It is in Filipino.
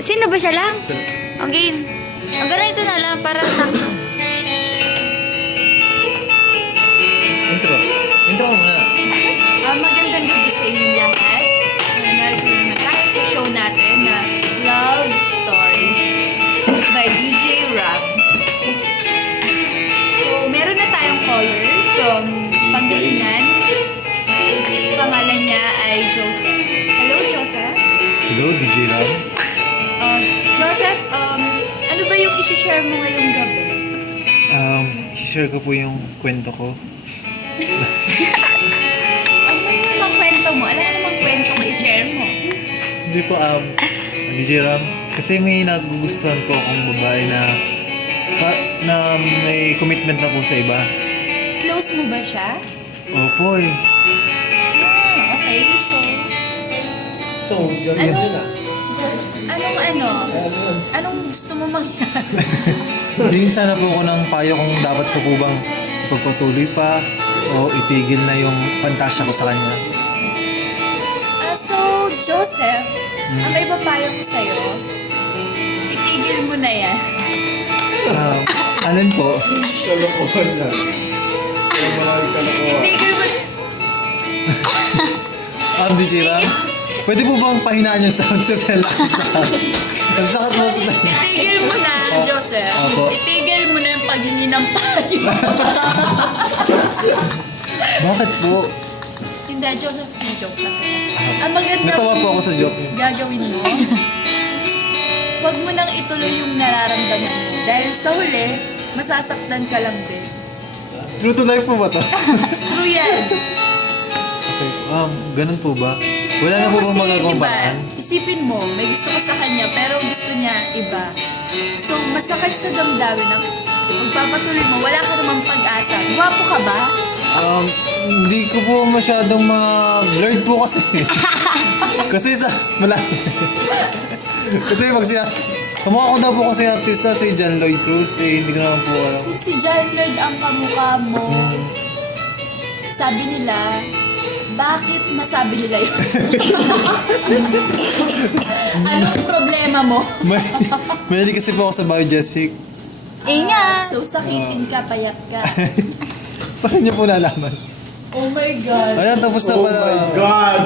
Sino ba siya lang? O game. Ang ganito na lang para sakto. Intro. Intro mo na. Magandang gabi sa inyo lahat. Nanonood naman tayo sa show natin na Love Story by DJ Ram. So, meron na tayong caller from Pangasinan. Pangalan niya ay Joseph. Hello, Joseph. Hello, DJ Ram. Joseph, ano ba yung isi-share mo ngayong gabi? Share ko po yung kwento ko. Ano namang kwento mo? Alam mo namang kwento mo i-share mo? Hindi po, DJ Ram. Kasi may nagugustuhan po akong babae na may commitment na po sa iba. Close mo ba siya? Opo eh. Okay. So, dyan Anong gusto mo mangyari? Hindi sana po ako ng payo kung dapat ko po bang ipagpatuloy pa o itigil na yung pantasya ko sa kanya. So, Joseph, ang may papayo ko sa'yo, itigil mo na yan. Alin po? Kalokohan na. Kalokohan. Itigil mo DJ Ram? Pwede po bang pahinaan yung sound sa lakas na? Ang sakit mo sa tayo. Itigil mo na, Joseph. Apo. Itigil mo na yung paghingi ng payo. Bakit po? Hindi, Joseph, may joke lang. Ang maganda Natawa po ako sa joke niyo. gagawin mo, huwag mo nang ituloy yung nararamdaman mo. Dahil sa huli, masasaktan ka lang din. True to life po ba to? True yan. Okay. Ganun po ba? Wala na po bang Kasi, magagawang diba, paraan? isipin mo, may gusto ko sa kanya, pero gusto niya iba. So, masakit sa damdamin na magpapatuloy mo, wala ka namang pag-asa. Gwapo ka ba? Hindi ko po masyadong blurred po kasi. Kasi kasi pag kamukha ko daw po kasi artista si John Lloyd Cruz, hindi ko naman po alam. Kung si John Lloyd ang kamukha mo, sabi nila, bakit masabi nila yun? Anong problema mo? Mahilig kasi po ako sa Biojessic. Ingat! So, sakitin ka, payat ka. Paano niyo po nalaman? Oh my God. Ayan, tapos na Oh pala. my God!